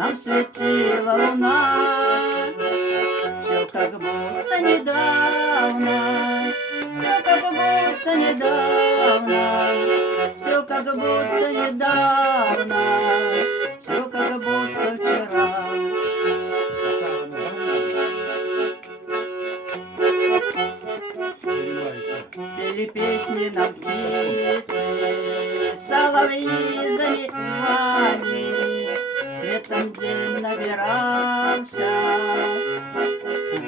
нам светила луна. Все как будто недавно, все как будто недавно, все как будто недавно, все как будто вчера. Пели песни нам птицы, соловьи заливали, светом день набирался,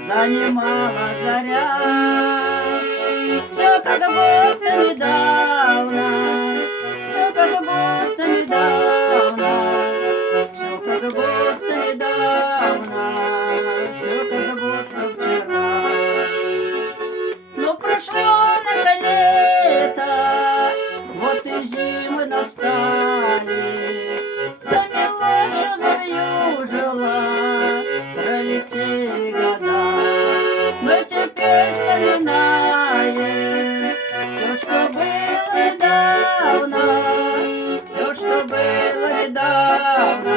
занимала заря. Все как будто недавно, все как будто недавно, все как будто недавно, все как будто вчера. Но прошло наше лето, вот и зимы настали. Замело, что завьюжило, пролетели года. Мы теперь вспоминаем все, что было недавно, все, что было недавно.